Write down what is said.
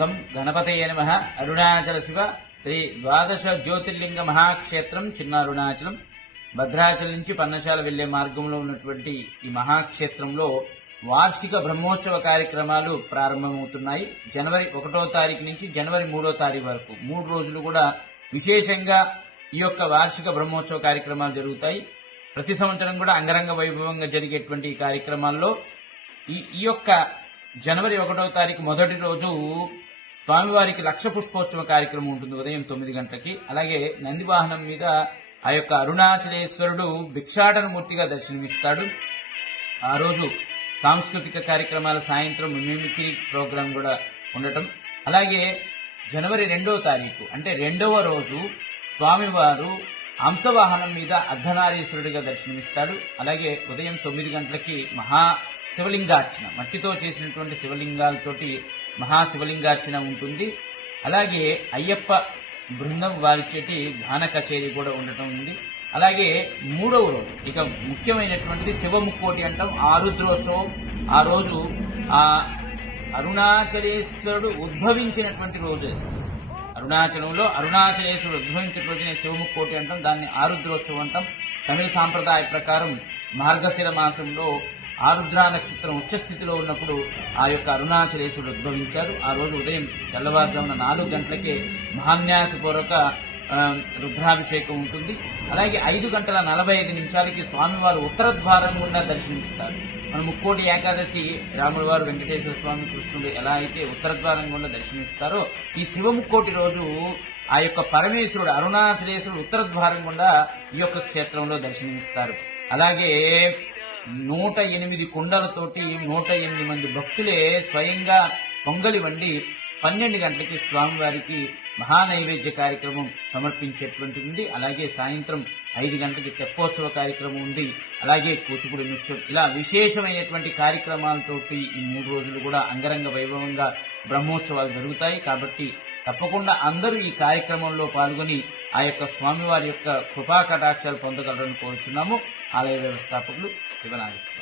గం గణపతయే నమః. అరుణాచల శివ శ్రీ ద్వాదశ జ్యోతిర్లింగ మహాక్షేత్రం చిన్న అరుణాచలం. భద్రాచలం నుంచి పన్నశాల వెళ్లే మార్గంలో ఉన్నటువంటి ఈ మహాక్షేత్రంలో వార్షిక బ్రహ్మోత్సవ కార్యక్రమాలు ప్రారంభమవుతున్నాయి. జనవరి 1వ తారీఖు నుంచి జనవరి 3వ తారీఖు వరకు 3 రోజులు కూడా విశేషంగా ఈ యొక్క వార్షిక బ్రహ్మోత్సవ కార్యక్రమాలు జరుగుతాయి. ప్రతి సంవత్సరం కూడా అంగరంగ వైభవంగా జరిగేటువంటి ఈ కార్యక్రమాల్లో ఈ యొక్క జనవరి 1వ తారీఖు మొదటి రోజు స్వామివారికి లక్ష పుష్పోత్సవ కార్యక్రమం ఉంటుంది ఉదయం 9 గంటలకి. అలాగే నంది వాహనం మీద ఆ యొక్క అరుణాచలేశ్వరుడు భిక్షాటన మూర్తిగా దర్శనమిస్తాడు. ఆ రోజు సాంస్కృతిక కార్యక్రమాల సాయంత్రం మిమిక్రీ ప్రోగ్రాం కూడా ఉండటం. అలాగే జనవరి 2వ తారీఖు అంటే 2వ రోజు స్వామివారు హంసవాహనం మీద అర్ధనారీశ్వరుడిగా దర్శనమిస్తాడు. అలాగే ఉదయం 9 గంటలకి శివలింగార్చన, మట్టితో చేసినటువంటి శివలింగాలతోటి మహాశివలింగార్చన ఉంటుంది. అలాగే అయ్యప్ప బృందం వారిచేటి గాన కచేరీ కూడా ఉండటం ఉంది. అలాగే 3వ రోజు ఇక ముఖ్యమైనటువంటిది శివముక్కోటి అంటాం, ఆరుద్రోత్సవం. ఆ రోజు ఆ అరుణాచలేశ్వరుడు ఉద్భవించినటువంటి రోజు. అరుణాచలంలో అరుణాచలేశ్వరుడు ఉద్భవించిన రోజునే శివముక్కోటి అంటాం, దాన్ని ఆరుద్రోత్సవం అంటాం. తమిళ సాంప్రదాయ ప్రకారం మార్గశిర మాసంలో ఆరుద్రా నక్షత్రం ఉచ్చస్థితిలో ఉన్నప్పుడు ఆ యొక్క అరుణాచలేశ్వరుడు ఉద్భవించారు. ఆ రోజు ఉదయం తెల్లవారుజామున 4 గంటలకే మహాన్యాసపూర్వక రుద్రాభిషేకం ఉంటుంది. అలాగే 5 గంటల 45 నిమిషాలకి స్వామివారు ఉత్తర ద్వారం గుండా దర్శనమిస్తారు. మన ముక్కోటి ఏకాదశి రాముల వారు వెంకటేశ్వర స్వామి కృష్ణుడు ఎలా అయితే ఉత్తర ద్వారం గుండా దర్శనమిస్తారో, ఈ శివముక్కోటి రోజు ఆ యొక్క పరమేశ్వరుడు అరుణాచలేశ్వరుడు ఉత్తర ద్వారం గుండా ఈ యొక్క క్షేత్రంలో దర్శనమిస్తారు. అలాగే 108 కుండలతోటి 108 మంది భక్తులే స్వయంగా పొంగలి వండి 12 గంటలకి స్వామివారికి మహానైవేద్య కార్యక్రమం సమర్పించేటువంటిది. అలాగే సాయంత్రం 5 గంటలకి తెప్పోత్సవ కార్యక్రమం ఉంది. అలాగే కూచిపూడి నృత్యం, ఇలా విశేషమైనటువంటి కార్యక్రమాలతోటి ఈ 3 రోజులు కూడా అంగరంగ వైభవంగా బ్రహ్మోత్సవాలు జరుగుతాయి. కాబట్టి తప్పకుండా అందరూ ఈ కార్యక్రమంలో పాల్గొని ఆ యొక్క స్వామివారి యొక్క కృపా కటాక్షాలు పొందగలరని కోరుతున్నాము. ఆలయ వ్యవస్థాపకులు శివనాగేశ్వర.